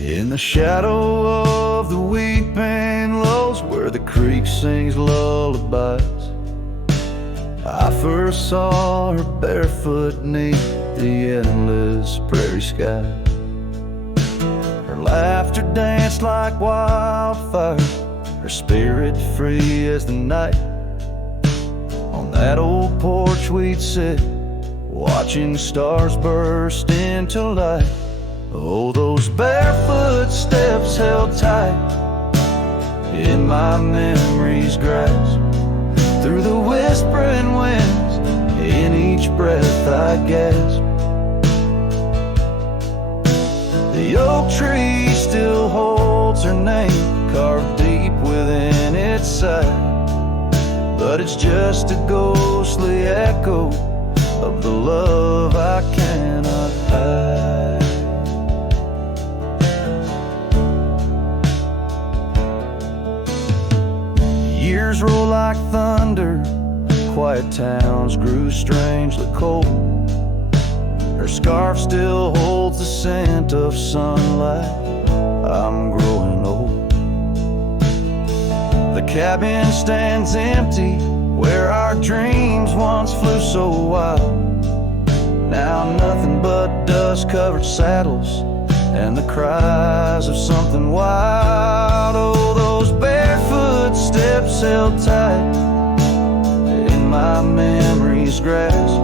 In the shadow of the weeping willows, where the creek sings lullabies, I first saw her barefoot neath the endless prairie sky. Her laughter danced like wildfire, her spirit free as the night. On that old porch we'd sit, watching stars burst into light. Oh, those barefoot steps held tight in my memory's grasp. Through the whispering winds, in each breath I gasp. The oak tree still holds her name, carved deep within its side, but it's just a ghostly echo of the love I cannot hide. Years roll like thunder, quiet towns grew strangely cold. Her scarf still holds the scent of sunlight. I'm growing old. The cabin stands empty, where our dreams once flew so wild. Now nothing but dust-covered saddles and the cries of something wild. Oh, those barefoot steps held tight in my memory's grasp.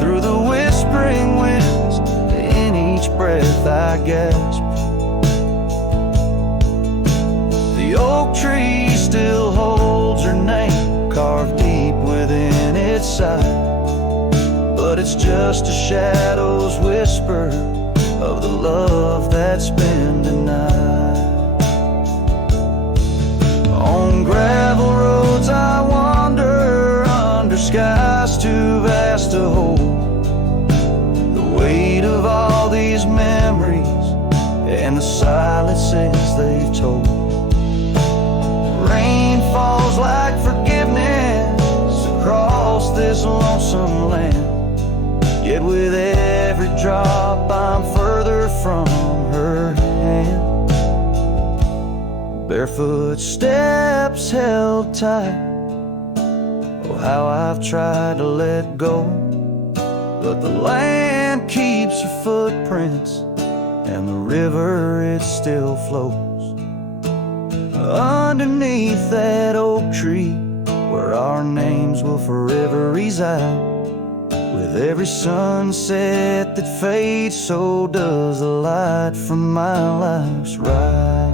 Through the whispering winds, in each breath I gasp. The oak tree still holds her name, carved deep within its side, but it's just a shadow's whisper of the love that's been denied. On gravel roads I wander, under skies too vast to hold. The weight of all these memories and the silences they've told. Rain falls like forgiveness across this lonesome land, yet with every drop I'm further from her hand. Barefoot steps held tight, oh how I've tried to let go, but the land keeps her footprints and the river it still flows. Underneath that oak tree, where our names will forever reside. With every sunset that fades, so does the light from my life's ride.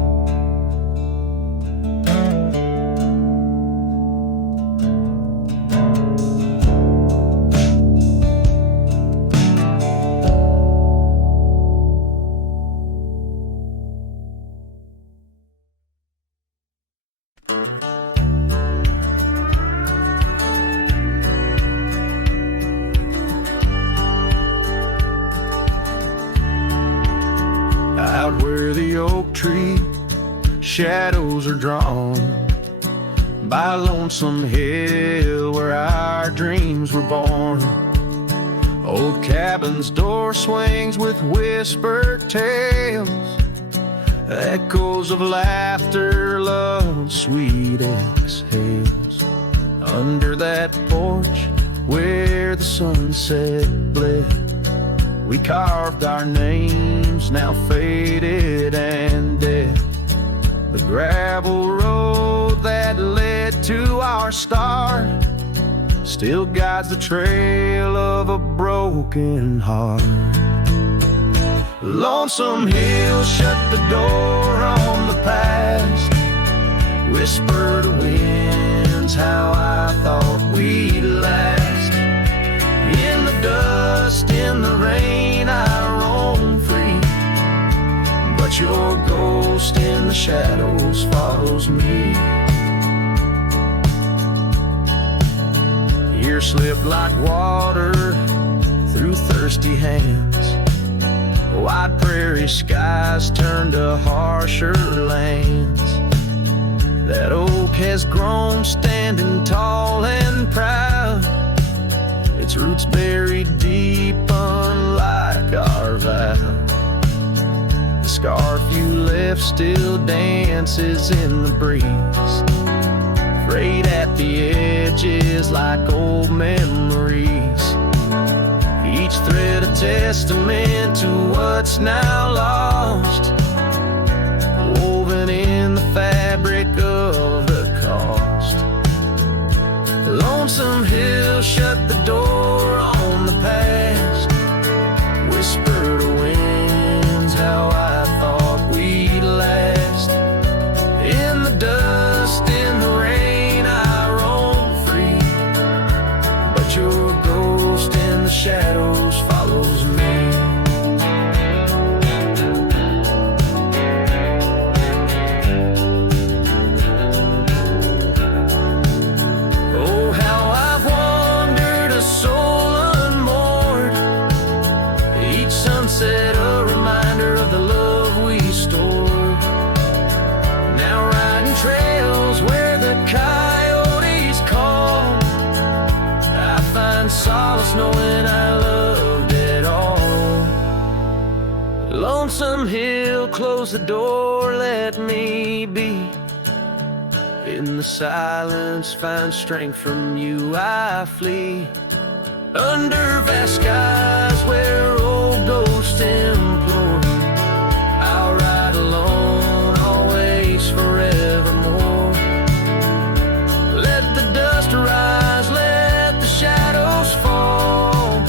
Out where the oak tree shadows are drawn, by Lonesome Hill where our dreams were born. Old cabin's door swings with whispered tales, echoes of laughter, love, sweet exhales. Under that porch where the sunset bled, we carved our names, now faded and dead. The gravel road that led to our start still guides the trail of a broken heart. Lonesome Hill shut the door on the past, whisper to winds how I thought we'd last. In the dust, in the rain, I roam free, but your ghost in the shadows follows me. Years slip like water through thirsty hands, wide prairie skies turn to harsher lands. That oak has grown standing tall and proud, its roots buried deep unlike our vow. The scarf you left still dances in the breeze, frayed at the edges like old memories, each thread a testament to what's now lost, woven in the fabric of the cost. Lonesome Hill shut the door on the past, whisper to winds how I thought we'd last. In the dust, in the rain, I roam free, but your ghost in the shadows follows me. Oh, how I've wandered, a soul unmoored, each sunset a reminder of the love we stored. Now riding trails where the coyotes call, I find solace knowing I loved it all. Lonesome Hill, close the door, let me be. In the silence, find strength from you, I flee. Under vast skies where old ghosts implore, I'll ride alone, always, forevermore. Let the dust rise, let the shadows fall.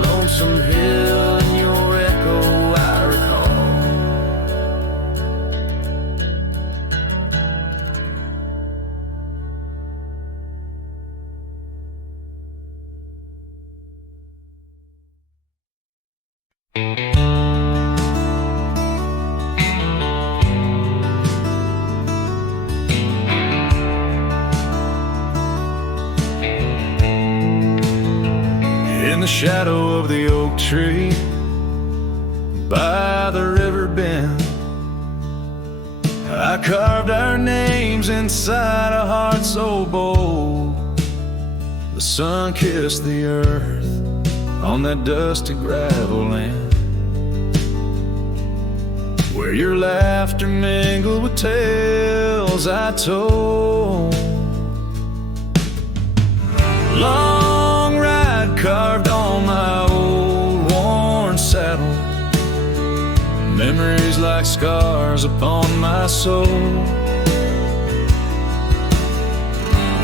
Lonesome Hill and your echo I recall. In the shadow of the oak tree by the river bend, I carved our names inside a heart so bold. The sun kissed the earth on that dusty gravel land, where your laughter mingled with tales I told. Long ride carved on my old worn saddle, memories like scars upon my soul.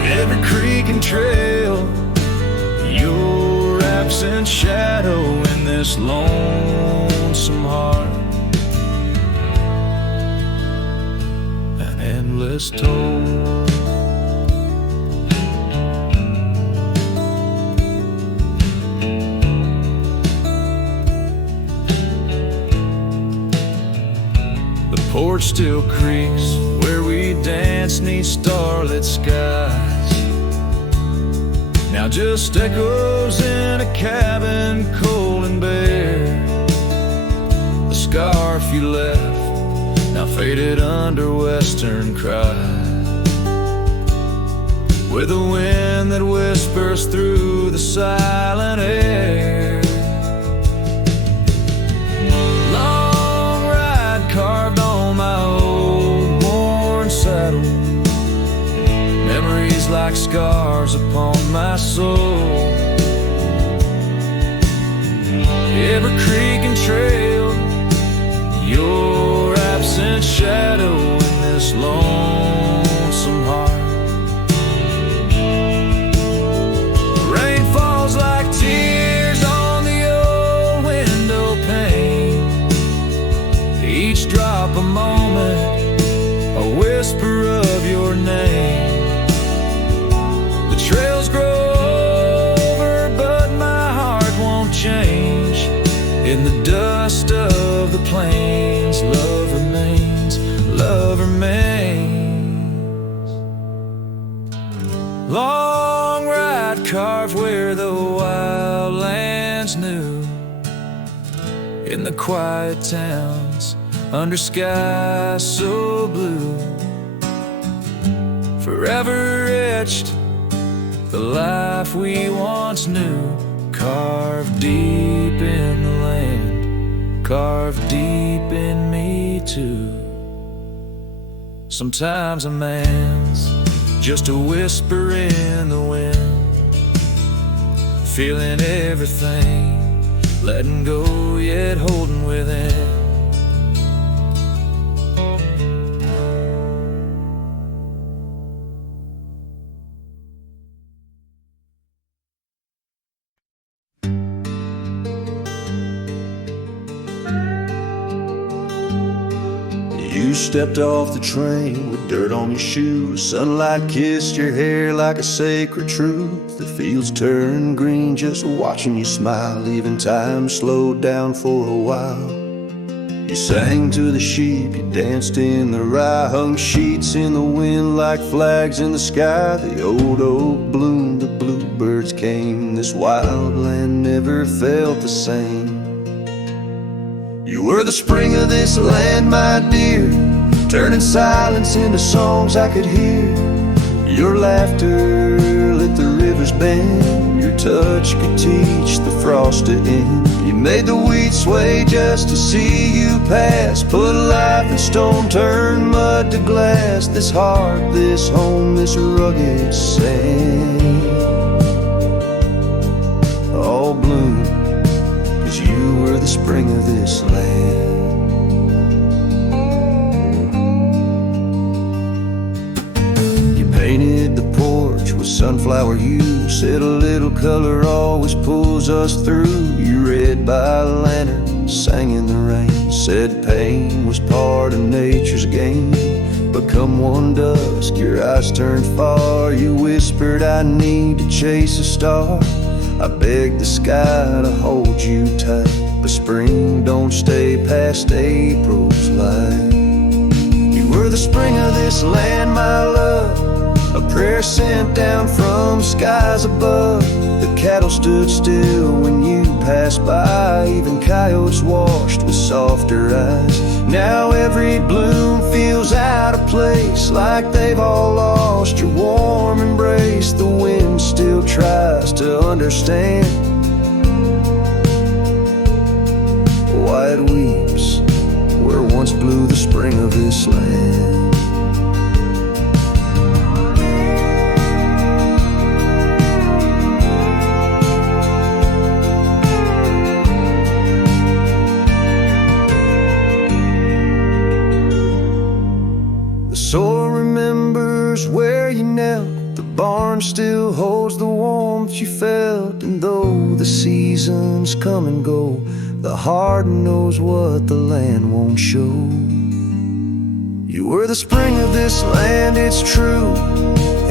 Every creek and trail, your absent shadow in this lonesome heart, an endless toll. Porch still creaks where we dance 'neath starlit skies, now just echoes in a cabin cold and bare. The scarf you left now faded under western cry, with a wind that whispers through the silent air. Long ride carved on my old worn saddle, memories like scars upon my soul. Every creek and trail, your absent shadow in this lonesome heart. Rain falls like tears on the old window pane, each drop a moment, a whisper of your name. The trails grow over, but my heart won't change. In the dust of the plains, love remains, love remains. Long ride carved where the wildlands knew, in the quiet towns under skies so blue. Forever etched the life we once knew, carved deep in the land, carved deep in Sometimes a man's just a whisper in the wind, feeling everything, letting go yet holding within. You stepped off the train with dirt on your shoes. Sunlight kissed your hair like a sacred truth. The fields turned green just watching you smile, leaving time slowed down for a while. You sang to the sheep, you danced in the rye, hung sheets in the wind like flags in the sky. The old oak bloomed, the bluebirds came. This wild land never felt the same. You were the spring of this land, my dear, turning silence into songs I could hear. Your laughter lit the river's bend, your touch could teach the frost to end. You made the wheat sway just to see you pass, put life in stone, turn mud to glass. This heart, this home, this rugged sand, all bloom, 'cause you were the spring of this land. You painted the porch with sunflower hue, said a little color always pulls us through. You read by a lantern, sang in the rain, said pain was part of nature's game. But come one dusk, your eyes turned far. You whispered, I need to chase a star. I begged the sky to hold you tight, but spring don't stay past April's light. You were the spring of this land, my love, a prayer sent down from skies above. The cattle stood still when you passed by, even coyotes washed with softer eyes. Now every bloom feels out of place, like they've all lost your warm embrace. The wind still tries to understand why it weeps where once blew the spring of this land. Soil remembers where you knelt, the barn still holds the warmth you felt. And though the seasons come and go, the heart knows what the land won't show. You were the spring of this land, it's true,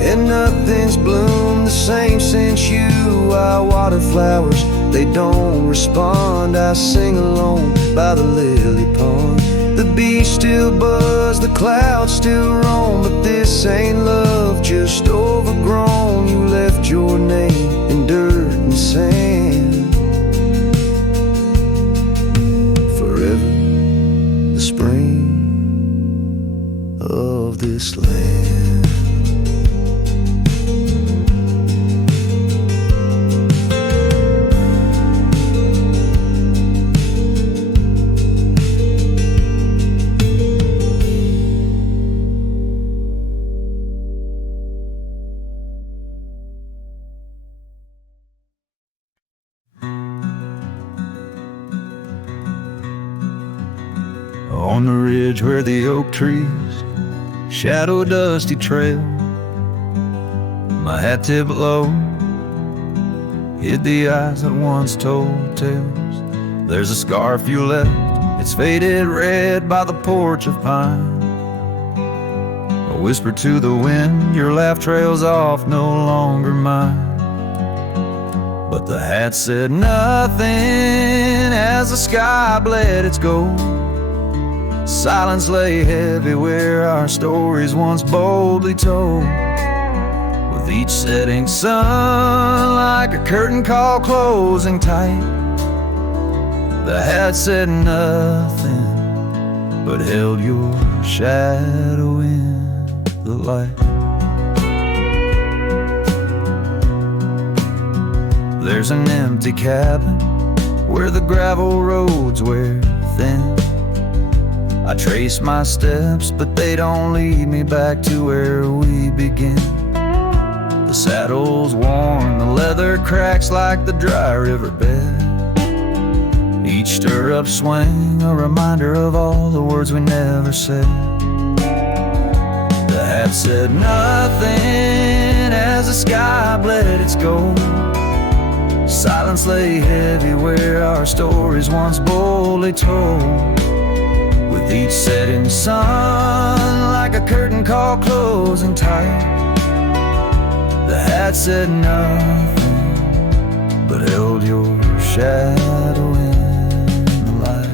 and nothing's bloomed the same since you. I water flowers, they don't respond. I sing alone by the lily pond. The bees still buzz, the clouds still roam, but this ain't love, just overgrown. You left your name in dirt and sand. Forever the spring of this land. On the ridge where the oak trees shadow a dusty trail, my hat tipped low hid the eyes that once told tales. There's a scarf you left, it's faded red by the porch of pine. I whisper to the wind, your laugh trails off, no longer mine. But the hat said nothing as the sky bled its gold. Silence lay heavy where our stories once boldly told. With each setting sun like a curtain call closing tight, the hat said nothing but held your shadow in the light. There's an empty cabin where the gravel roads wear thin. I trace my steps, but they don't lead me back to where we begin. The saddle's worn, the leather cracks like the dry riverbed. Each stirrup swing, a reminder of all the words we never said. The hat said nothing as the sky bled its gold. Silence lay heavy where our stories once boldly told. With each setting sun, like a curtain call closing tight. The hat said nothing, but held your shadow in the light.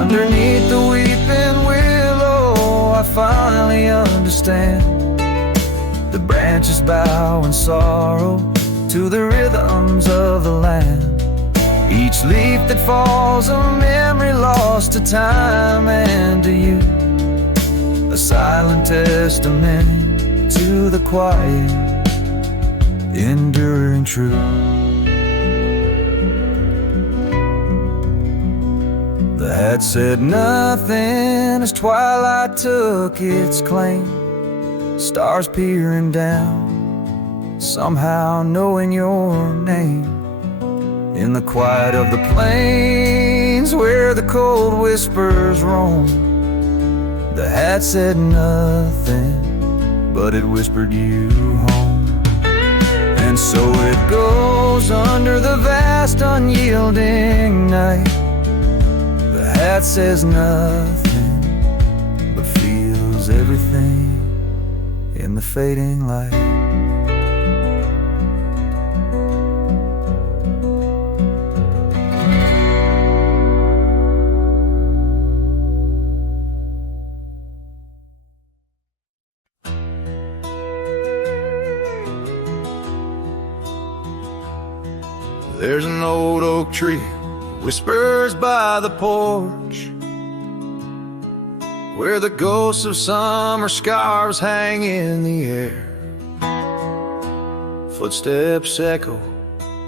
Underneath the weeping willow, I finally understand. The branches bow in sorrow to the rhythms of the land. Each leaf that falls, a memory lost to time and to you. A silent testament to the quiet, enduring truth. The hat said nothing as twilight took its claim. Stars peering down, somehow knowing your name. In the quiet of the plains where the cold whispers roam, the hat said nothing, but it whispered you home. And so it goes under the vast unyielding night. The hat says nothing, but feels everything in the fading light. There's an old oak tree, whispers by the porch, where the ghosts of summer scarves hang in the air. Footsteps echo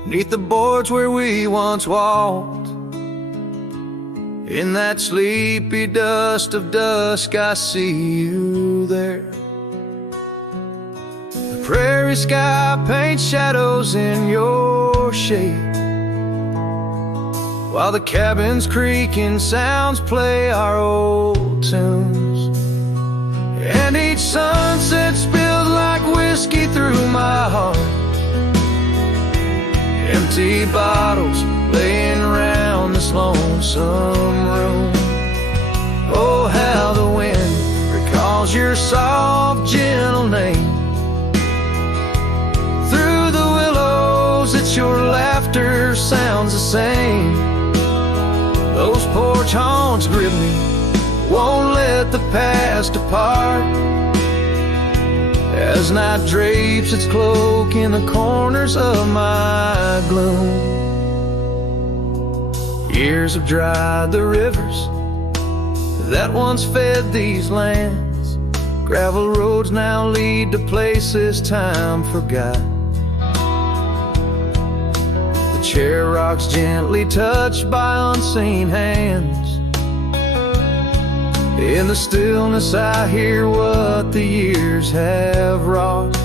neath the boards where we once walked. In that sleepy dust of dusk, I see you there. The prairie sky paints shadows in your shade, while the cabin's creaking sounds play our old tunes. And each sunset spills like whiskey through my heart. Empty bottles laying around this lonesome room. Oh, how the wind recalls your soft, gentle name. Through the willows, it's your laughter sounds the same. Those porch haunts grip me, won't let the past depart. As night drapes its cloak in the corners of my gloom. Years have dried the rivers that once fed these lands. Gravel roads now lead to places time forgot. The chair rocks gently touched by unseen hands. In the stillness I hear what the years have wrought.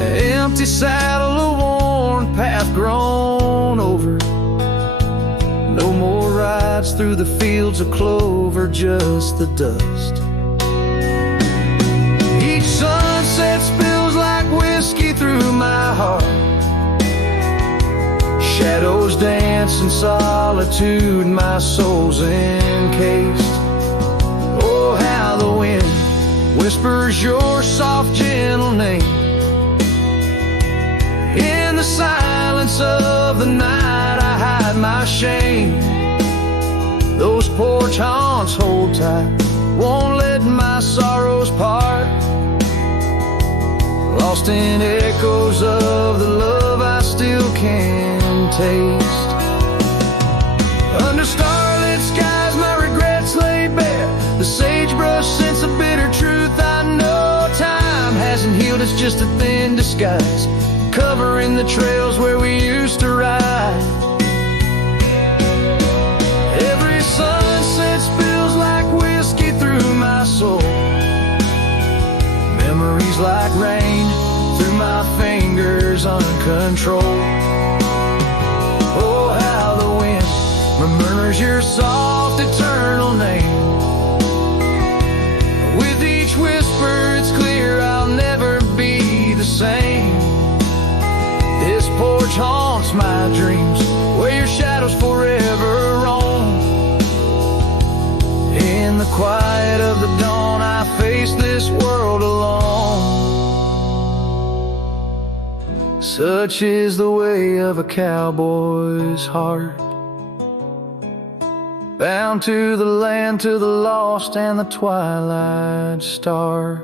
An empty saddle, a worn path grown over. No more rides through the fields of clover, just the dust. Each sunset spills like whiskey through my heart. Shadows dance in solitude, my soul's encased. Oh, how the wind whispers your soft, gentle name. In the silence of the night I hide my shame. Those porch haunts hold tight, won't let my sorrows part. Lost in echoes of the love I still can taste. Under starlit skies my regrets lay bare. The sagebrush scents a bitter truth I know. just a thin disguise, covering the trails where we used to ride. Every sunset spills like whiskey through my soul, memories like rain through my fingers uncontrolled. Oh, how the wind murmurs your soft eternal name. With each whisper it's clear I'll never be the same. This porch haunts my dreams, where your shadows forever roam. In the quiet of the dawn I face this world alone. Such is the way of a cowboy's heart, bound to the land, to the lost and the twilight stars.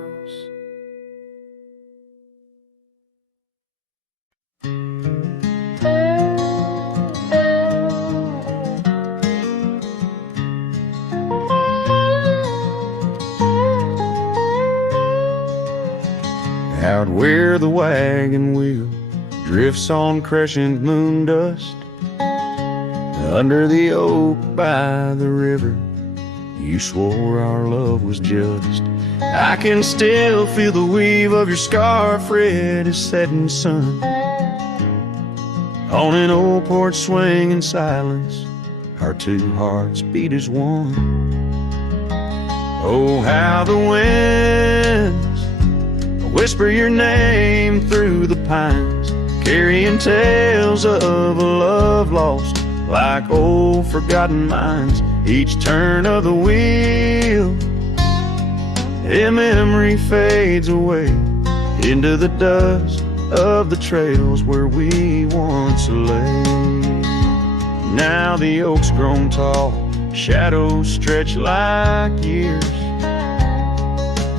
Out where the wagon wheel drifts on crescent moon dust, under the oak by the river, you swore our love was just. I can still feel the weave of your scarf red as setting sun. On an old porch swing in silence, our two hearts beat as one. Oh, how the winds whisper your name through the pines, carrying tales of a love lost like old forgotten mines. Each turn of the wheel, a memory fades away into the dust of the trails where we once lay. Now the oak's grown tall, shadows stretch like years,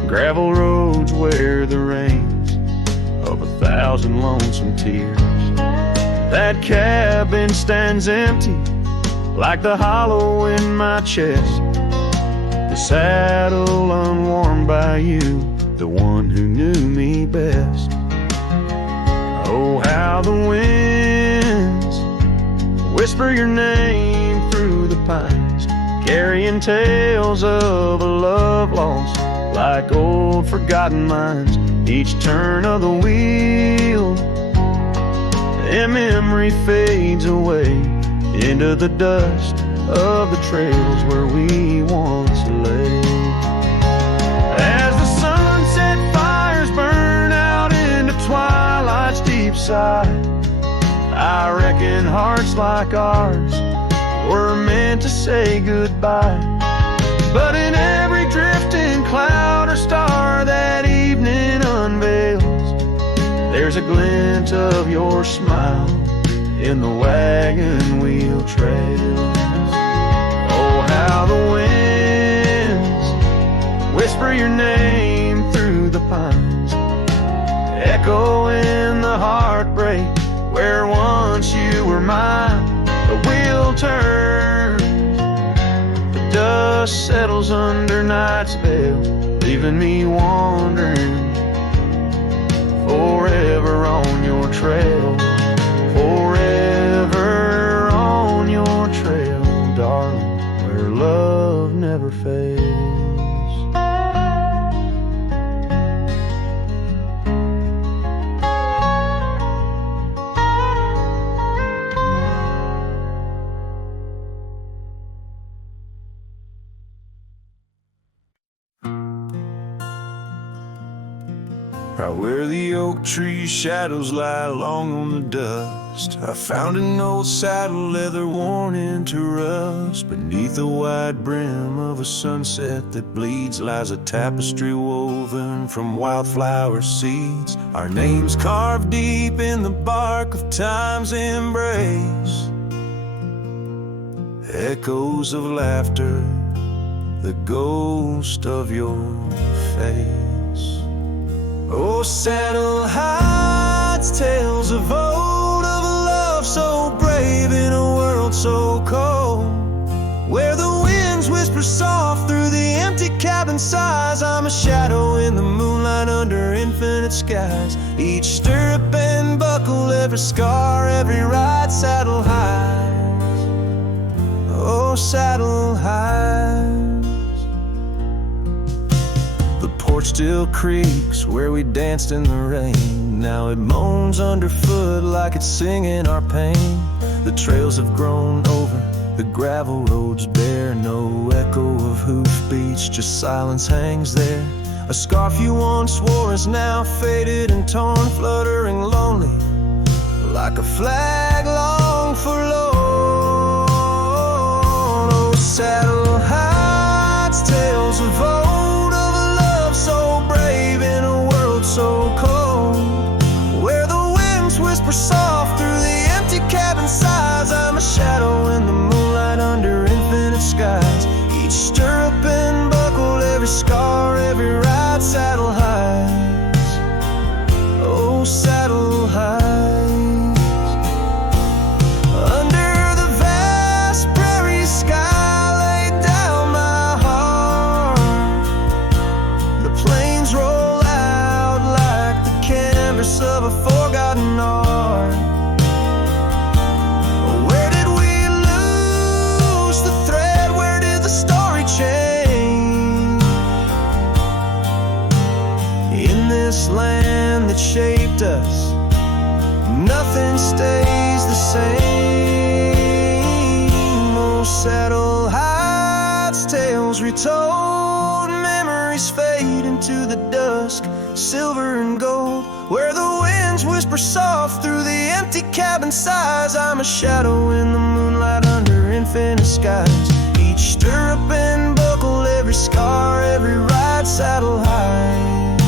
gravel roads wear the rains of 1,000 lonesome tears. That cabin stands empty like the hollow in my chest, the saddle unworn by you, the one who knew me best. Oh, how the winds whisper your name through the pines, carrying tales of a love lost like old forgotten mines. Each turn of the wheel, a memory fades away into the dust of the trails where we once lay. As the sunset fires burn out into twilight's deep side, I reckon hearts like ours were meant to say goodbye. But in every drifting cloud or star that evening unveils, there's a glint of your smile in the wagon wheel trails. Oh, how the winds whisper your name through the pines, echo in the heartbreak where once you were mine. The wheel turns, the dust settles under night's veil, leaving me wandering forever on your trail, forever on your trail, darling, where love never fades. Right where the oak tree shadows lie long on the dust, I found an old saddle leather worn into rust. Beneath the wide brim of a sunset that bleeds lies a tapestry woven from wildflower seeds, our names carved deep in the bark of time's embrace. Echoes of laughter, the ghost of your face. Oh, saddle hides tales of old, of a love so brave in a world so cold, where the winds whisper soft through the empty cabin sighs. I'm a shadow in the moonlight moonlight under infinite skies. Each stirrup and buckle, every scar, every ride, saddle highs, oh saddle highs. The porch still creaks where we danced in the rain. Now it moans underfoot like it's singing our pain. The trails have grown over, the gravel roads bare. No echo of hoofbeats, just silence hangs there. A scarf you once wore is now faded and torn, fluttering lonely like a flag long forlorn. Oh, saddle heights, tales of old, of a love so brave in a world so cold, where the winds whisper soft through the empty cabin sides. I'm a shadow in the moonlight under infinite skies. Each stirrup and buckle, every scar, every ride, saddle highs, oh saddle highs. Under the vast prairie sky laid down my heart. The plains roll out like the canvas of a forgotten art. Where did we lose the thread? Where did the story change? In this land that shaped us, nothing stays the same. Oh, saddle heights, tales retold, memories fade into the dusk, silver and gold, where the winds whisper soft through the empty cabin sighs. I'm a shadow in the moonlight under infinite skies. Each stirrup and buckle, every scar, every ride, saddle highs,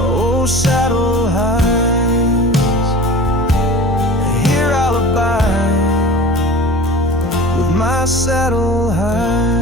oh saddle highs. Here I'll abide with my saddle highs.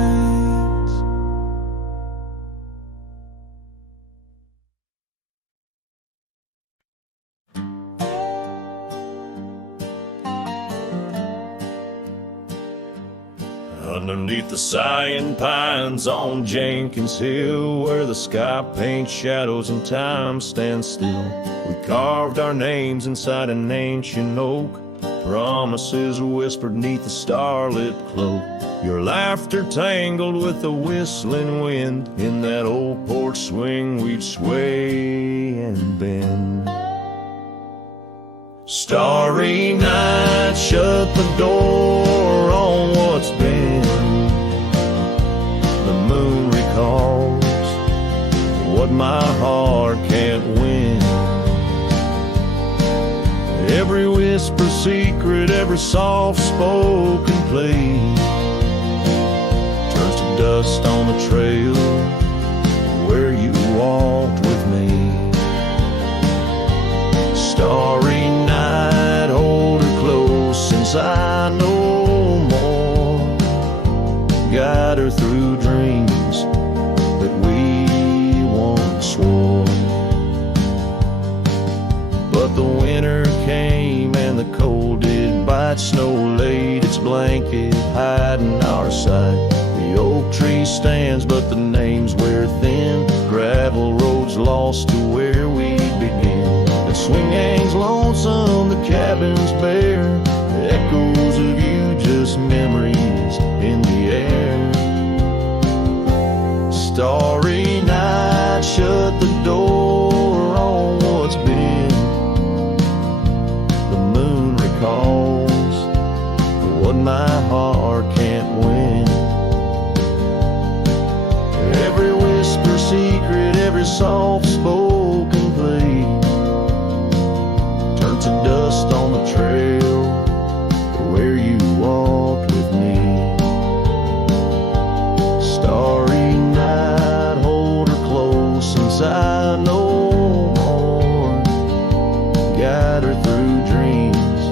Underneath the sighing pines on Jenkins Hill, where the sky paints shadows and time stands still, we carved our names inside an ancient oak, promises whispered neath the starlit cloak. Your laughter tangled with the whistling wind. In that old porch swing we'd sway and bend. Starry night, shut the door on what's been. The moon recalls what my heart can't win. Every whisper secret, every soft spoken plea turns to dust on the trail where you walked with me. Starry night, hold her close since I know more. Guide her through dreams that we once swore. But the winter came and the cold did bite. Snow laid its blanket hiding our sight. The oak tree stands but the names wear thin. Gravel roads lost to where we begin. The swing hangs lonesome, the cabin's bare. Echoes of you, just memories in the air. Starry night, shut the door on what's been. The moon recalls what my heart can't win. Every whisper secret, every soft spoken plea turn to dust on the trail where you walked with me. Starry night, hold her close since I know more. Guide her through dreams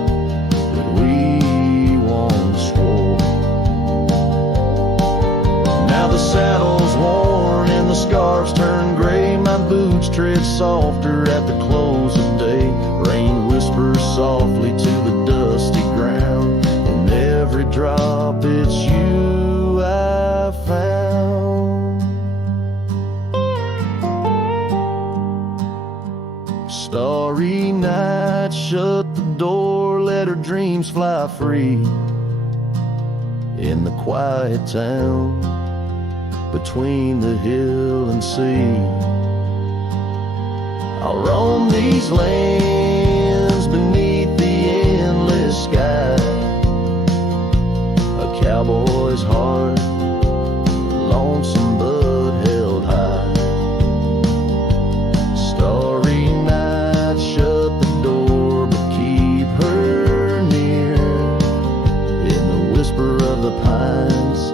that we once swore. Now the saddle's worn and the scarves turn gray. My boots tread softer at the close of day. Rain whispers softly to the dusty ground. In every drop it's you I found. Starry night, shut the door, let her dreams fly free. In the quiet town, between the hill and sea, I'll roam these lands beneath the endless sky. A cowboy's heart, lonesome but held high. Starry night, shut the door, but keep her near. In the whisper of the pines,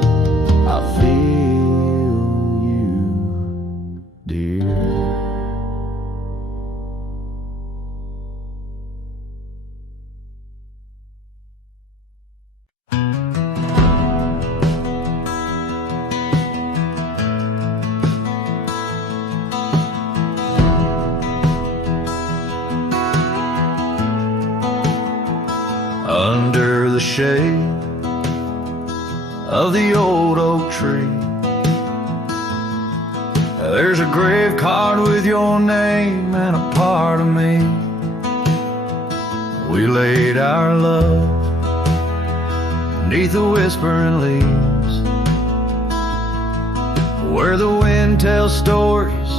I feel you, dear. Under the shade of the old oak tree, there's a grave card with your name and a part of me. We laid our love beneath the whispering leaves, where the wind tells stories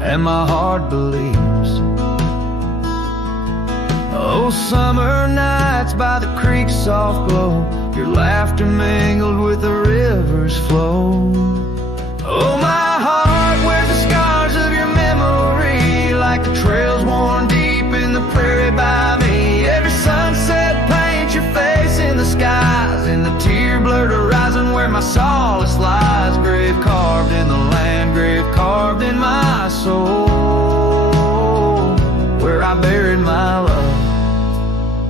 and my heart believes. Oh, summer nights by the creek's soft glow, your laughter mingled with the river's flow. Oh, my heart wears the scars of your memory, like the trails worn deep in the prairie by me. Every sunset paints your face in the skies, in the tear-blurred horizon where my solace lies. Grave carved in the land, grave carved in my soul, where I buried my love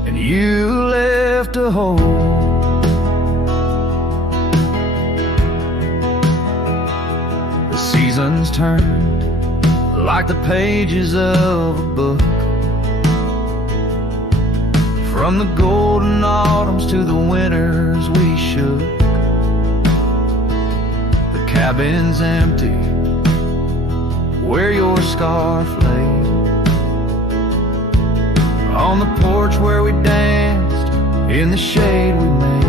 and you left a hole. The seasons turned like the pages of a book, from the golden autumns to the winters we shook. The cabin's empty where your scarf lay, on the porch where we danced in the shade we made.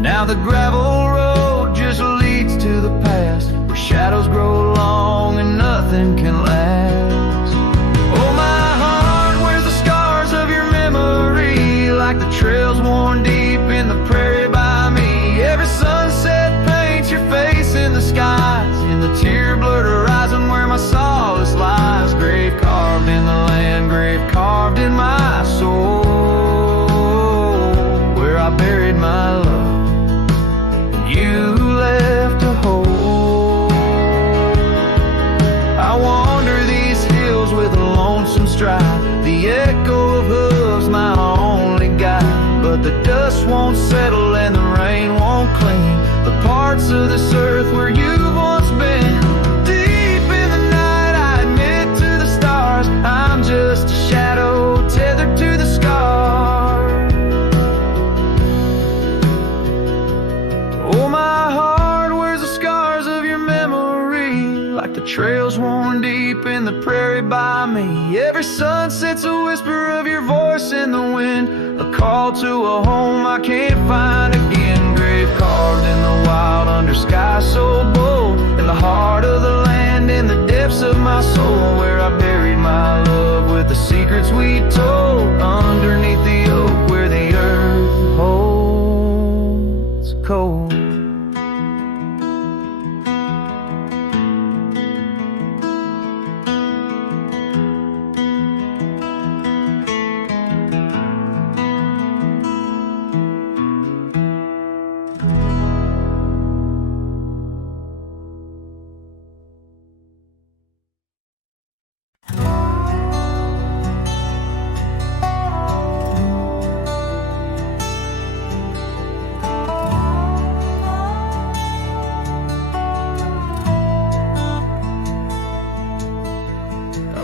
Now the gravel road just leads to the past, where shadows grow long and nothing can last. Oh, my heart wears the scars of your memory, like the trails worn deep in the prairie by me. Every sunset paints your face in the skies, in the tear-blurred horizon where my solace lies. Grave carved in the land, grave carved in my soul, where I buried my love and you left a hole. I wander these hills with a lonesome stride, the echo of hooves my only guide. But the dust won't settle and the rain won't clean the parts of this earth where you've once been. I'm just a shadow tethered to the scar. Oh, my heart wears the scars of your memory, like the trails worn deep in the prairie by me. Every sunset's a whisper of your voice in the wind, a call to a home I can't find again. Grave carved in the wild under sky so bold, in the heart of the land, in the depths of my soul, where I buried my love with the secrets we told, underneath the oak where the earth holds cold.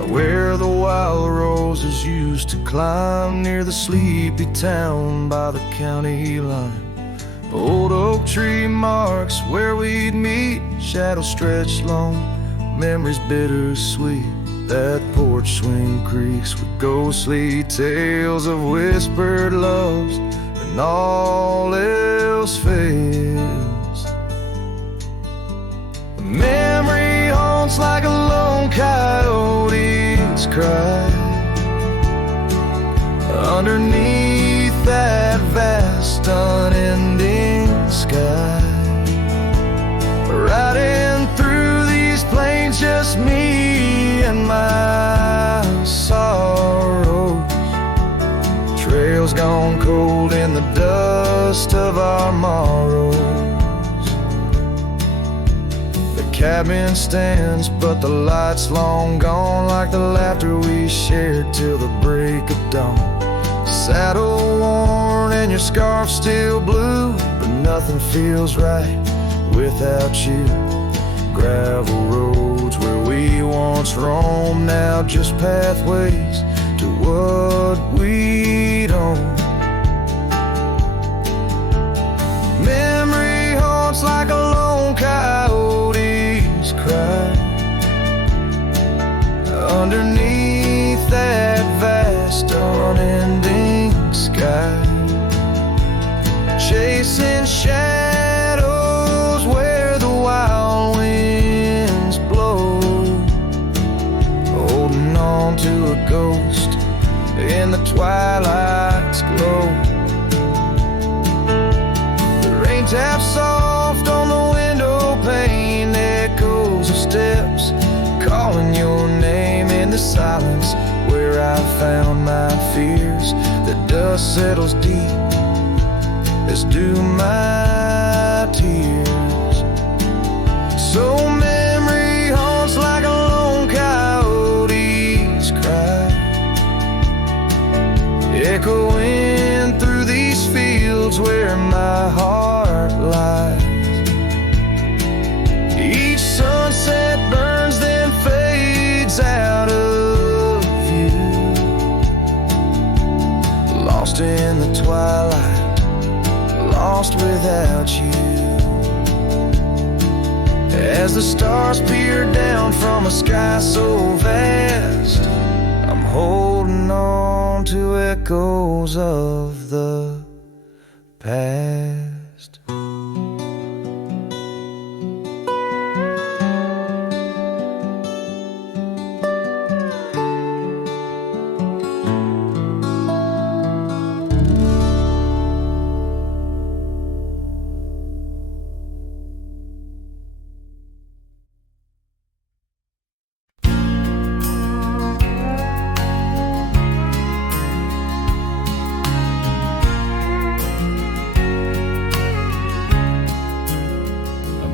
Where the wild roses used to climb, near the sleepy town by the county line. Old oak tree marks where we'd meet, shadows stretched long, memories bittersweet. That porch swing creaks with ghostly tales of whispered loves, and all else fails. A memory haunts like a lone coyote's cry underneath that vast unending sky. Riding through these plains, just me and my sorrows. Trails gone cold in the dust of our morrows. The cabin stands, but the light's long gone, like the laughter we shared till the break of dawn. Saddle worn and your scarf still blue, but nothing feels right without you. Gravel roads where we once roamed, now just pathways to what we own. Memory haunts like a lone coyote's cry underneath that vast unending sky, chasing shadows where the wild winds blow, holding on to a ghost in the twilight's glow. The rain taps soft on the window pane, echoes of steps calling your name in the silence where I found my fears. The dust settles deep, as do my tears. So memory haunts like a lone coyote's cry, echoing through these fields where my heart lies. Each sunset burns, then fades out of view, lost in the twilight, lost without you. As the stars peer down from a sky so vast, I'm holding on to echoes of the past.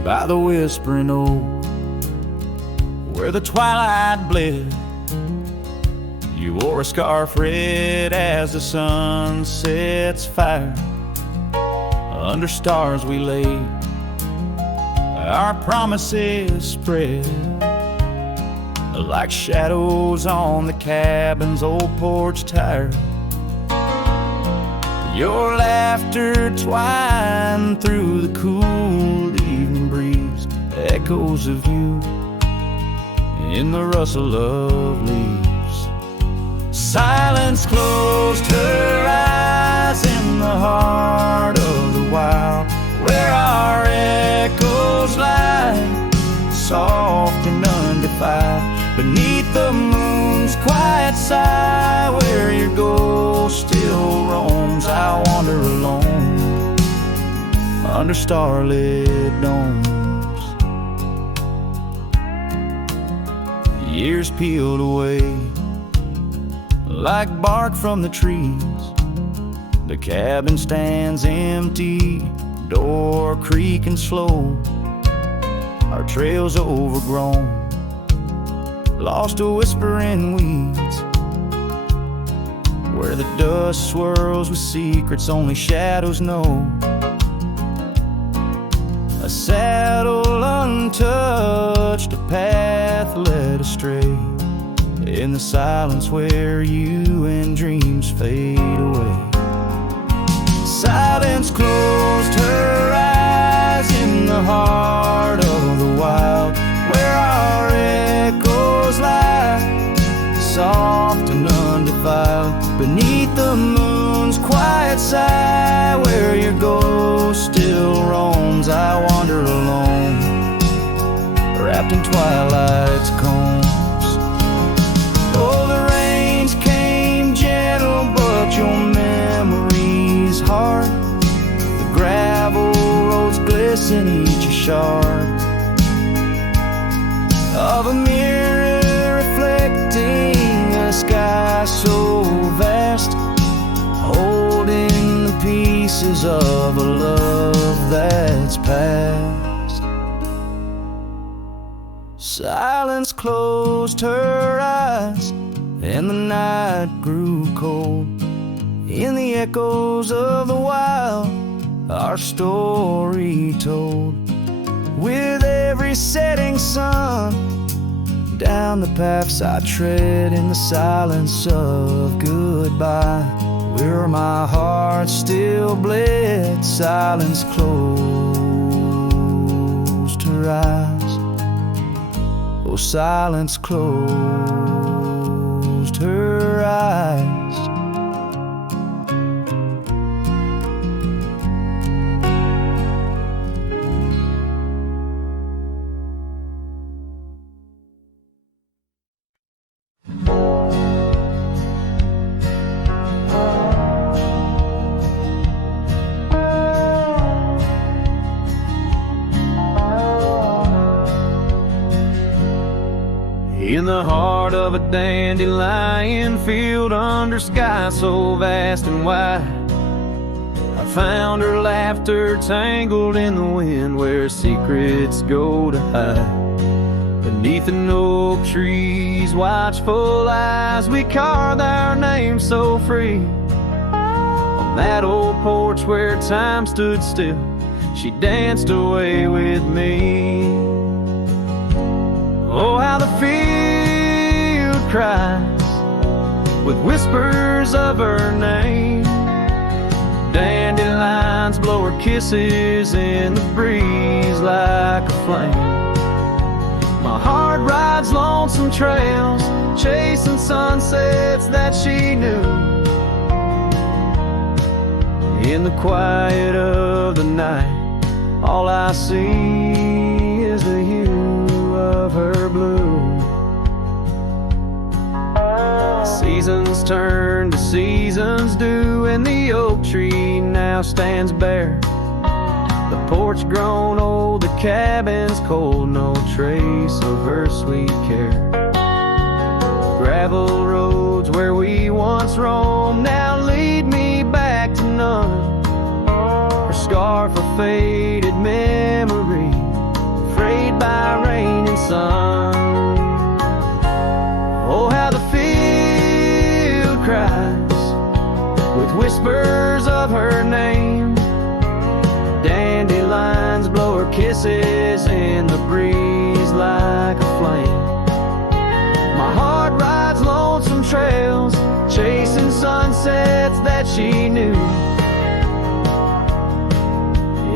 By the whispering oak, where the twilight bled, you wore a scarf red as the sun sets fire. Under stars we laid, our promises spread like shadows on the cabin's old porch tire. Your laughter twined through the cool evening breeze, echoes of you in the rustle of leaves. Silence closed her eyes in the heart of the wild, where our echoes lie, soft and undefiled, beneath the moon's quiet sigh, where your ghost still roams. I wander alone under starlit domes. Years peeled away like bark from the trees. The cabin stands empty, door creaking slow. Our trails overgrown, lost to whispering weeds, where the dust swirls with secrets only shadows know. A saddle untouched, a path led astray, in the silence where you and dreams fade away. Silence closed her eyes in the heart of the wild, where our echoes lie, sigh where your ghost still roams. I wander alone, wrapped in twilight's combs. Oh, the rains came gentle, but your memory's hard. The gravel roads glisten, each a shard of a mirror reflecting a sky so vast, holding the pieces of a love that's past. Silence closed her eyes, and the night grew cold. In the echoes of the wild, our story told. With every setting sun, down the paths I tread in the silence of goodbye, where my heart still bled, silence closed her eyes. Oh, silence closed her eyes. In the heart of a dandelion field under sky so vast and wide, I found her laughter tangled in the wind where secrets go to hide. Beneath an oak tree's watchful eyes, we carved our names so free. On that old porch where time stood still, she danced away with me. Oh, how the field cries with whispers of her name. Dandelions blow her kisses in the breeze like a flame. My heart rides lonesome trails, chasing sunsets that she knew. In the quiet of the night, all I see is the hue of her blue. Seasons turn to seasons do, and the oak tree now stands bare. The porch grown old, the cabin's cold, no trace of her sweet care. Gravel roads where we once roamed now lead me back to none. Her scarf a faded memory, frayed by rain and sun. Oh, how the field cries with whispers of her name. Dandelions blow her kisses in the breeze like a flame. My heart rides lonesome trails, chasing sunsets that she knew.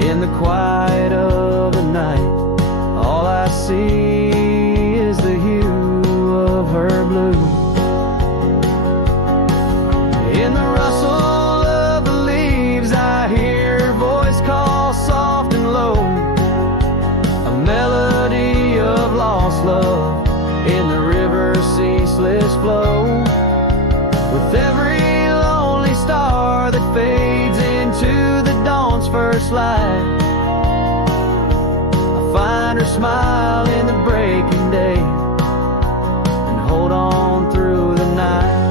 In the quiet of the night, all I see is the hue of her blue. In the rustle of the leaves, I hear her voice call soft and low, a melody of lost love in the river's ceaseless flow. With every lonely star that fades into the dawn's first light, I find her smile in the breaking day and hold on through the night.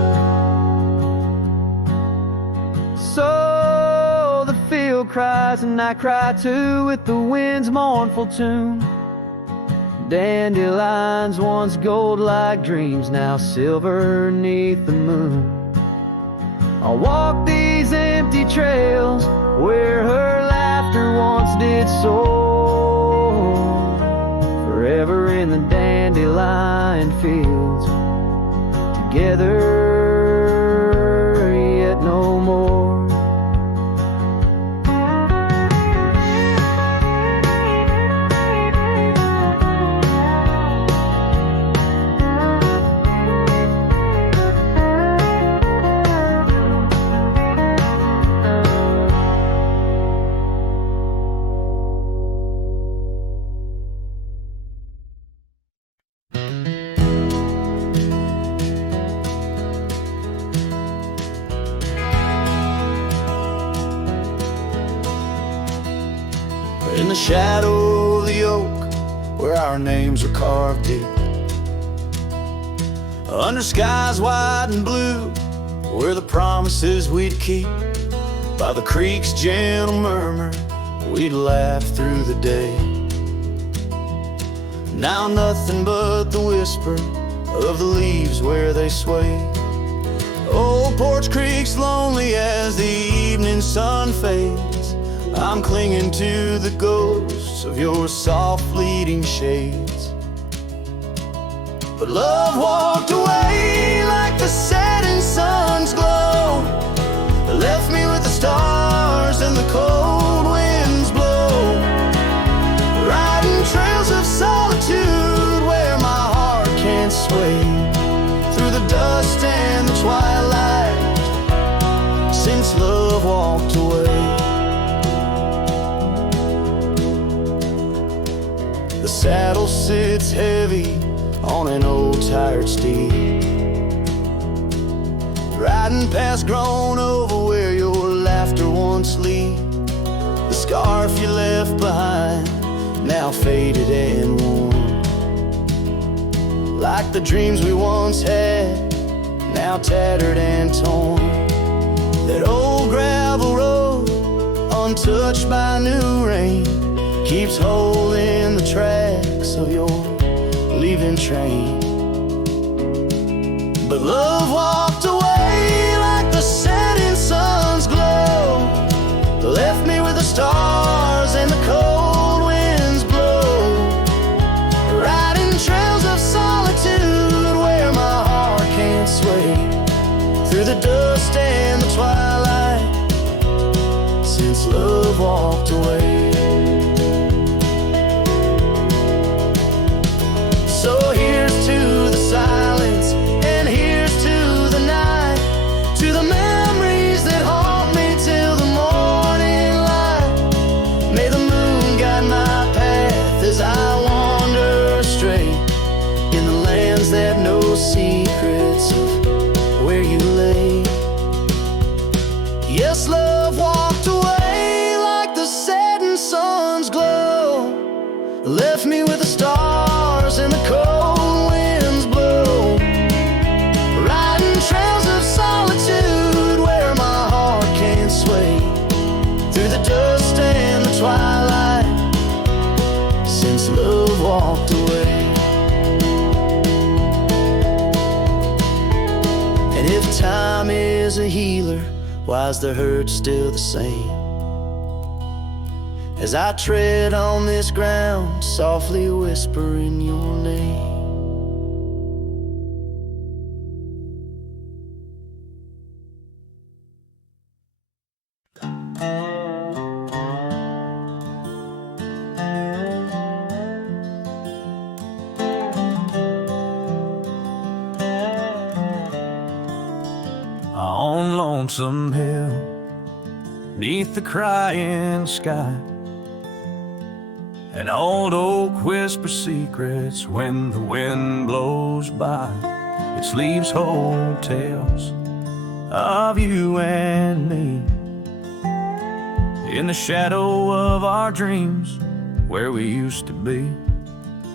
So the field cries and I cry too with the wind's mournful tune. Dandelions once gold like dreams, now silver neath the moon. I'll walk these empty trails where her laughter once did soar, forever in the dandelion fields, together yet no more. shadow of the oak where our names were carved deep. Under skies white and blue were the promises we'd keep. By the creek's gentle murmur we'd laugh through the day. Now nothing but the whisper of the leaves where they sway. Old Porch Creek's lonely as the evening sun fades. I'm clinging to the ghosts of your soft fleeting shades. But love walked away like the setting sun's glow, left me with the stars and the cold winds blow, riding trails of solitude where my heart can't sway, through the dust and the twilight, since love walked away. The saddle sits heavy on an old tired steed, riding past grown over where your laughter once lead. The scarf you left behind, now faded and worn, like the dreams we once had, now tattered and torn. That old gravel road, untouched by new rain, keeps holding the tracks of your leaving train. But love walked away like the setting sun's glow, left me with the stars and the cold winds blow, riding trails of solitude where my heart can't sway, through the dust and the twilight, since love walked away. So here's to the silence, and here's to the night, to the memories that haunt me till the morning light. May the moon guide my path as I wander astray, in the lands that know secrets of where you lay. Yes, love walked away like the setting sun's glow, left me with the stars and the cold winds blow, riding trails of solitude where my heart can't sway, through the dust and the twilight, since love walked away. And if time is a healer, why's the hurt still the same? As I tread on this ground, softly whispering your name. On Lonesome Hill, neath the crying sky, an old oak whispers secrets when the wind blows by. Its leaves hold tales of you and me, in the shadow of our dreams where we used to be.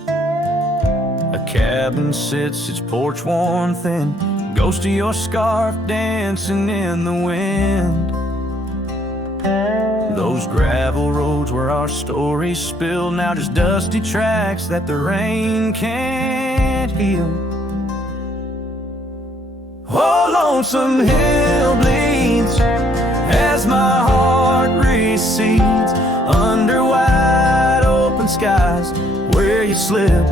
A cabin sits, its porch worn thin, ghost of your scarf dancing in the wind. Those gravel roads where our stories spilled, now just dusty tracks that the rain can't heal. Oh, Lonesome Hill bleeds as my heart recedes, under wide open skies where you slip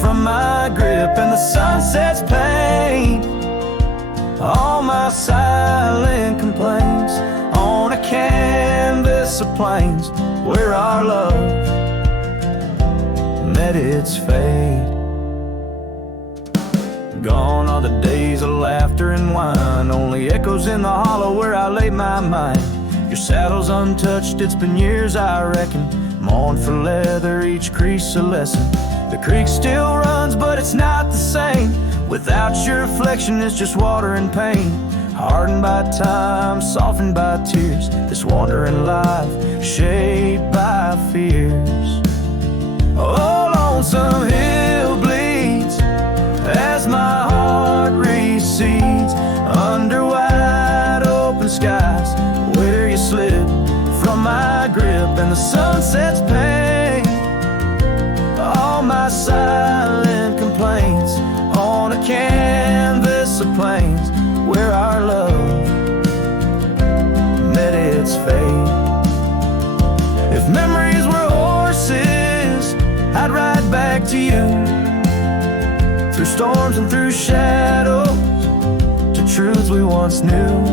from my grip, and the sunset's pain all my silent complaints on a canvas of plains where our love met its fate. Gone are the days of laughter and wine, only echoes in the hollow where I lay my mind. Your saddle's untouched, it's been years I reckon, mourn for leather, each crease a lesson. The creek still runs, but it's not the same. Without your reflection, it's just water and pain. Hardened by time, softened by tears, this wandering life shaped by fears. Oh, lonesome hill bleeds as my heart recedes under wide open skies, where you slip from my grip and the sunset's pain. All my silent complaints on a canvas of plains where our love met its fate. If memories were horses, I'd ride back to you, through storms and through shadows, to truths we once knew.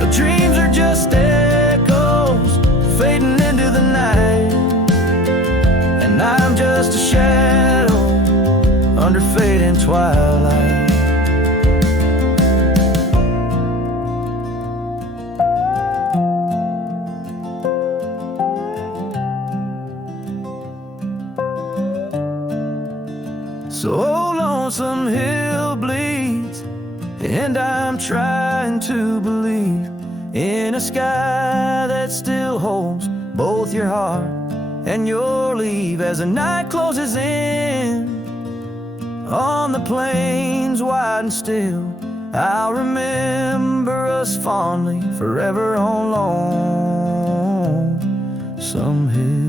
But dreams are just echoes fading into the night, and I'm just a shadow under fading twilight. So lonesome hill bleeds, and I'm trying to believe in a sky that still holds both your heart and your leave. As the night closes in on the plains wide and still, I'll remember us fondly forever on Lonesome Hill.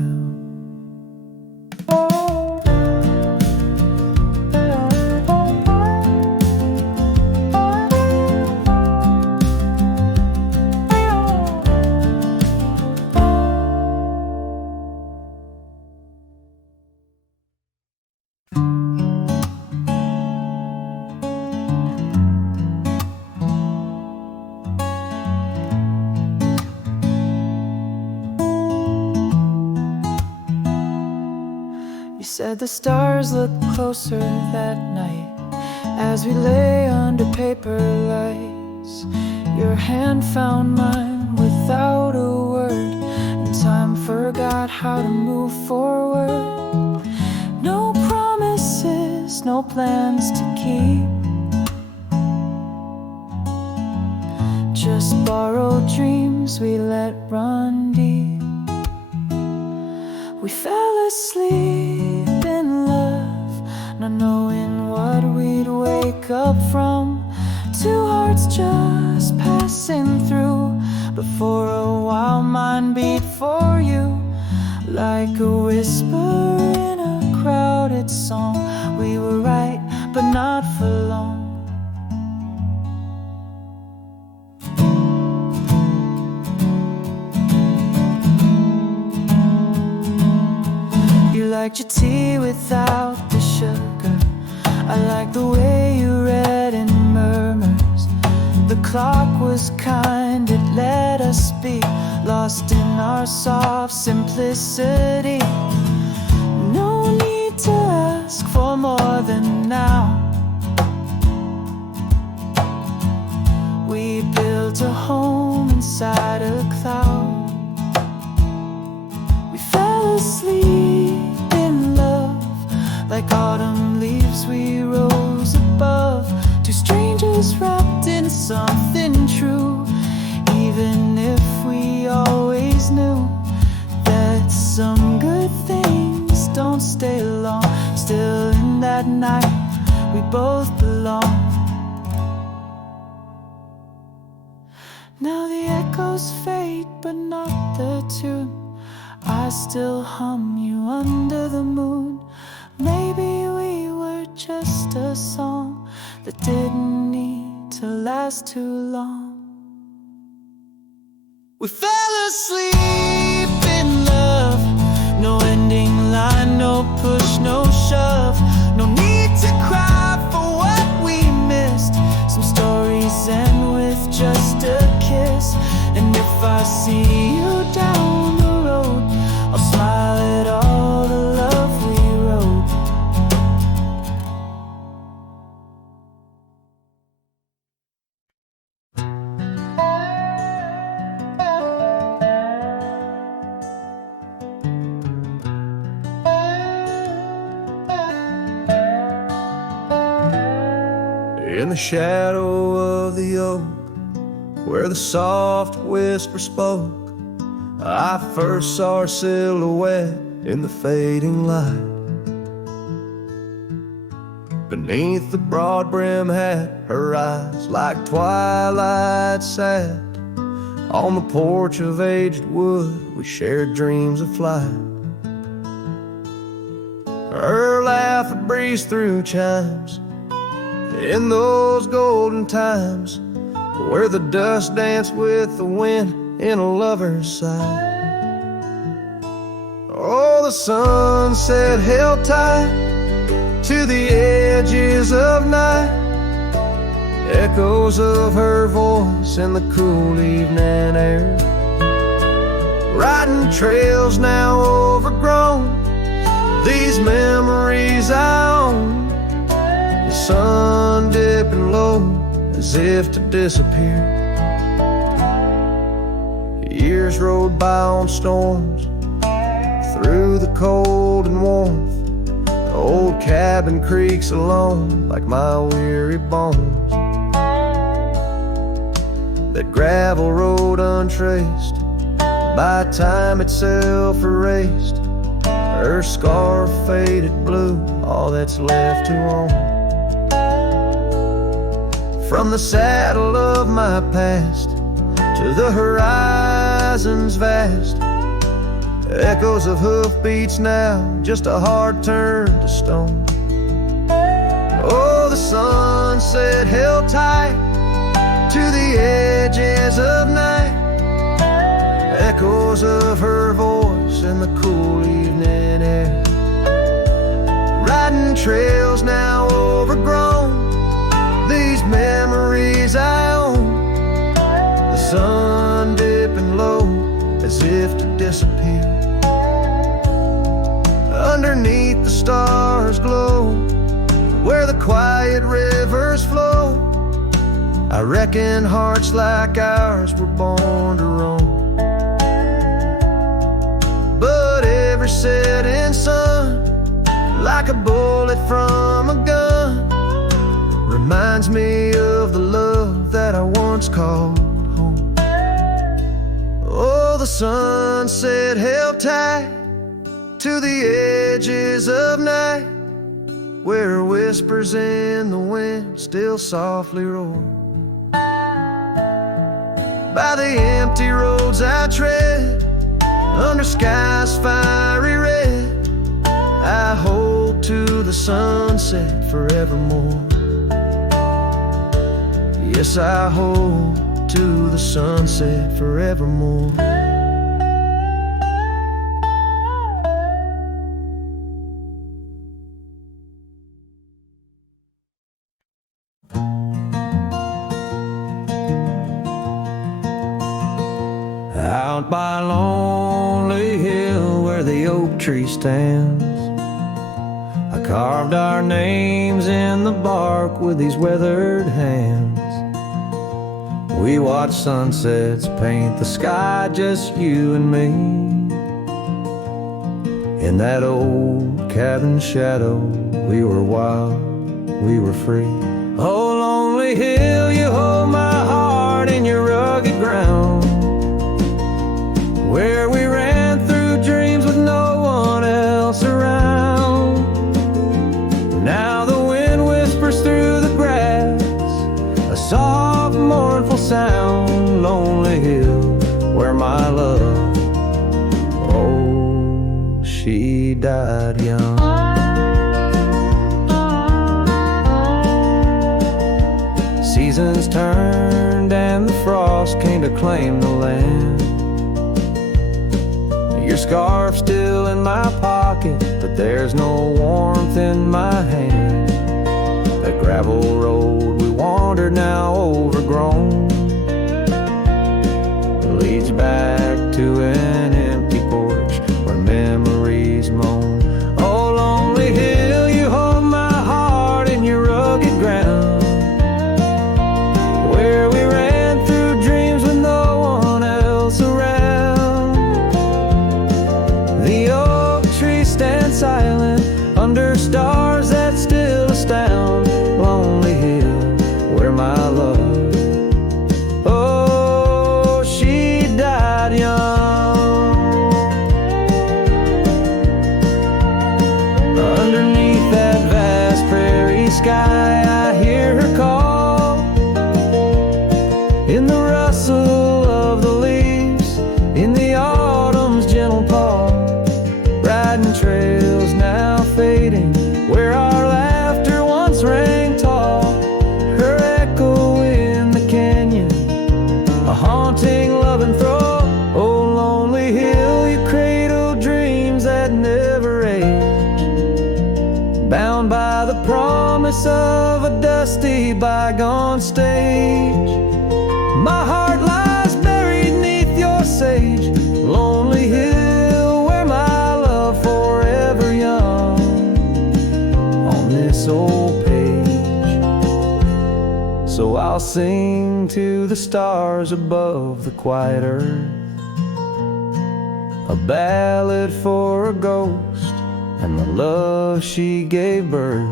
Said the stars looked closer that night as we lay under paper lights. Your hand found mine without a word, and time forgot how to move forward. No promises, no plans to keep, just borrowed dreams we let run deep. We fell asleep in love, not knowing what we'd wake up from. Two hearts just passing through, but for a while mine beat for you, like a whisper in a crowded song. We were right, but not for long. You liked your tea without the sugar. I liked the way you read in murmurs. The clock was kind, it let us be lost in our soft simplicity. No need to ask for more than now. We built a home inside a cloud. We fell asleep in love, like autumn leaves we rose above. Two strangers wrapped in something true, even if we always knew that some good things don't stay long. Still in that night we both belong. Now the echoes fade, but not the tune. I still hum you under the moon. Maybe we were just a song that didn't need to last too long. We fell asleep in love, no ending line, no push, no shove. No need to cry for what we missed. Some stories end with just a kiss. And if I see you down the road, I'll smile at all the love we wrote. In the shadow of the oak, where the soft whisper spoke, I first saw her silhouette in the fading light. Beneath the broad brim hat, her eyes like twilight sat. On the porch of aged wood, we shared dreams of flight. Her laugh would breeze through chimes in those golden times where the dust danced with the wind in a lover's sight. Oh, the sunset held tight to the edges of night, echoes of her voice in the cool evening air. Riding trails now overgrown, these memories I own. The sun dipping low as if to disappear. Years rode by on storms, through the cold and warmth. The old cabin creaks alone like my weary bones. That gravel road untraced, by time itself erased. Her scarf faded blue, all that's left to own. From the saddle of my past to the horizons vast, echoes of hoofbeats now, just a hard turn to stone. Oh, the sunset held tight to the edges of night, echoes of her voice in the cool evening air. Riding trails now overgrown, these memories I own. The sun dipping low as if to disappear. Underneath the stars glow, where the quiet rivers flow. I reckon hearts like ours were born to roam. But every setting sun, like a bullet from a gun, reminds me of the love that I once called home. Oh, the sunset held tight to the edges of night, where whispers in the wind still softly roar. By the empty roads I tread, under skies fiery red, I hold to the sunset forevermore. Yes, I hold to the sunset forevermore. Out by lonely hill where the oak tree stands, I carved our names in the bark with these weathered hands. We watch sunsets paint the sky, just you and me. In that old cabin shadow, we were wild, we were free. Oh, lonely hill, you hold my heart in your rugged ground, where we ran through dreams with no one else around. Now the wind whispers through the grass, a soft, mournful sound. Lonely hill, where my love, oh, she died young. Seasons turned and the frost came to claim the land. Your scarf still in my pocket, but there's no warmth in my hand. That gravel road we wandered, now overgrown, leads back to an empty porch where memories moan. Oh, lonely hill, you hold my heart in your rugged ground, where we ran through dreams with no one else around. The oak tree stands silent under stars that still sky, I hear her call. In the rustle of the leaves, in the autumn's gentle paw, riding trails now fading, where our laughter once rang tall. Her echo in the canyon, a haunting loving throat. Oh, lonely hill, you cradle dreams that never age, bound by the promise of a dusty bygone stage. My heart lies buried neath your sage, lonely hill, where my love forever young on this old page. So I'll sing to the stars above the quiet earth, a ballad for a ghost and the love she gave birth.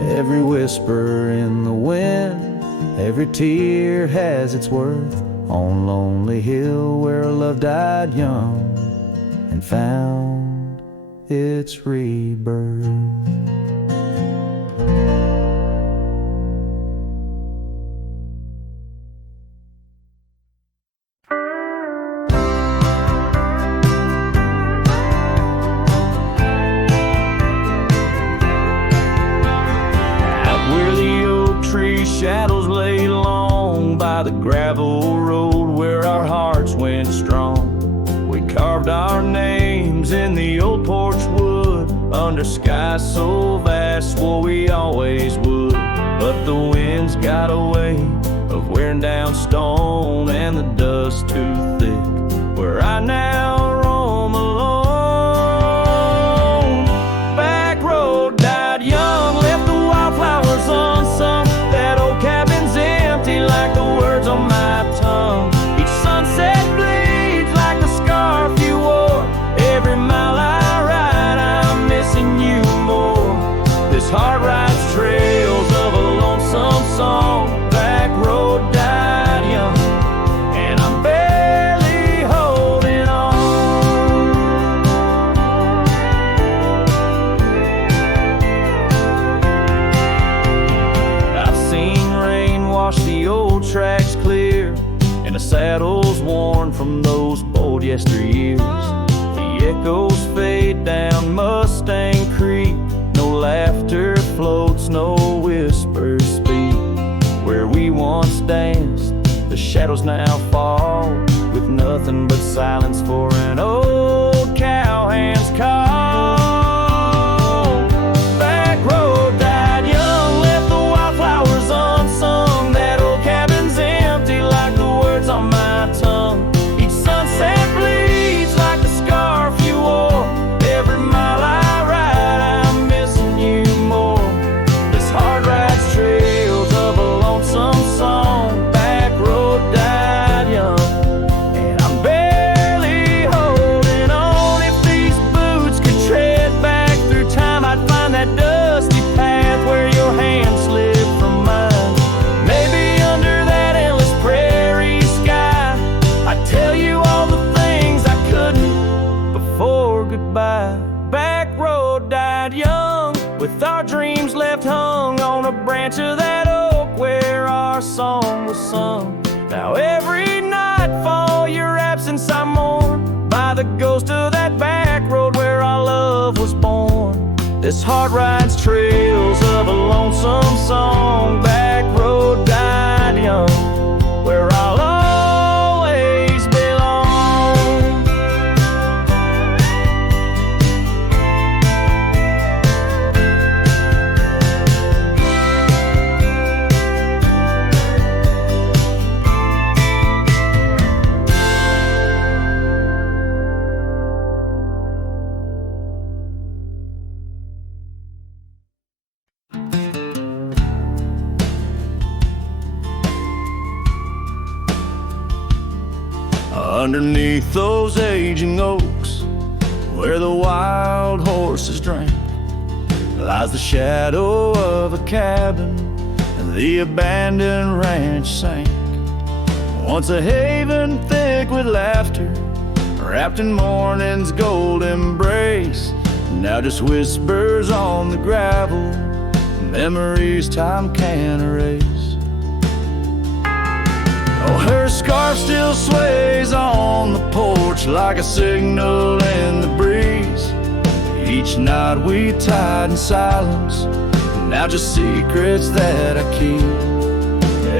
Every whisper in the wind, every tear has its worth, on lonely hill where love died young and found its rebirth. Shadows lay long by the gravel road where our hearts went strong. We carved our names in the old porch wood under skies so vast, swore we always would. But the winds got a way of wearing down stone and the dust too thick, where I now roam alone. Back road died young, left the wildflowers unsung. That old cabin's empty like the words on my tongue. Each sunset bleeds like the scarf you wore. Every mile I ride, I'm missing you more. This heart rides trails of a lonesome song. Back road died young, and I'm barely holding on. I've seen rain wash the old tracks clear, and the saddles worn from those bold yesteryears. The echoes fade down Mustang Creek, no laughter floats, no whispers speak. Where we once danced, the shadows now fall, with nothing but silence for an old cowhand's call. Back road died young, left the wildflowers unsung. That old cabin's empty like the words on my tongue. Each sunset bleeds like the scarf you wore. Every mile I ride, I'm missing you more. This heart rides trails of a lonesome song. Back road died young, and I'm barely holding on. If these boots could tread back through time, I'd find that dusty path where your hand slipped from mine. Maybe under that endless prairie sky, I'd tell you all the things I couldn't before goodbye. Back road died young, with our dreams left hung on a branch of that oak where our song was sung. Now every nightfall, your absence I mourn, by the ghost of that back road where our love was born. This heart rides trails of a lonesome song. Back road died young, where I'll always belong. Underneath those aging oaks, where the wild horses drank, lies the shadow of a cabin, and the abandoned ranch sank. Once a haven thick with laughter, wrapped in morning's gold embrace, now just whispers on the gravel. memories time can't erase. Oh, her scarf still sways on the porch like a signal in the breeze. Each night we tied in silence, now just secrets that I keep.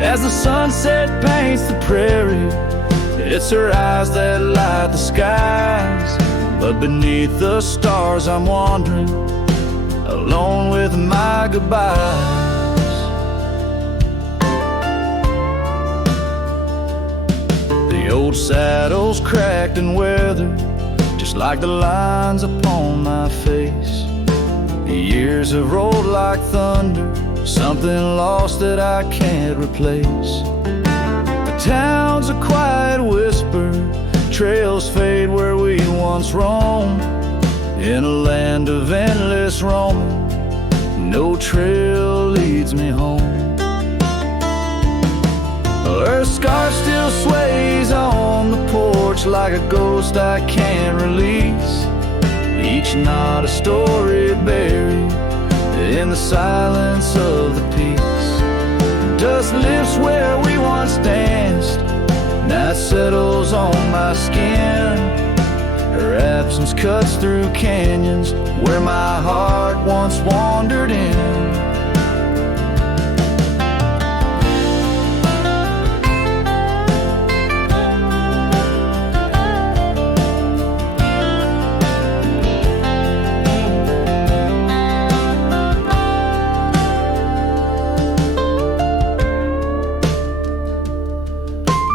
As the sunset paints the prairie, it's her eyes that light the skies. But beneath the stars I'm wandering, alone with my goodbyes. The old saddle's cracked and weathered, just like the lines upon my face. The years have rolled like thunder, something lost that I can't replace. The town's a quiet whisper, trails fade where we once roamed. In a land of endless roaming, no trail leads me home. Her scarf still sways on the porch like a ghost I can't release. Each night a story buried in the silence of the peace. Dust lifts where we once danced, night settles on my skin. Her absence cuts through canyons where my heart once wandered in.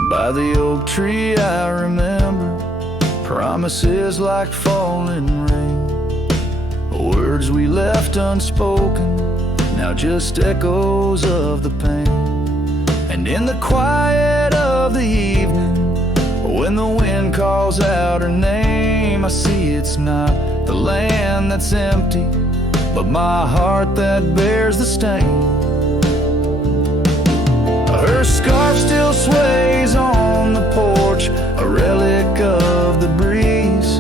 By the oak tree I remember promises like falling rain, words we left unspoken, now just echoes of the pain. And in the quiet of the evening, when the wind calls out her name, I see it's not the land that's empty, but my heart that bears the stain. Her scarf still sways on the porch, a relic of the breeze,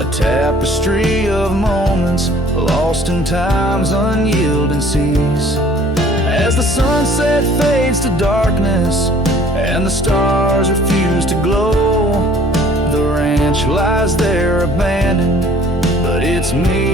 a tapestry of moments lost in time's unyielding seas. As the sunset fades to darkness and the stars refuse to glow, the ranch lies there abandoned, but it's me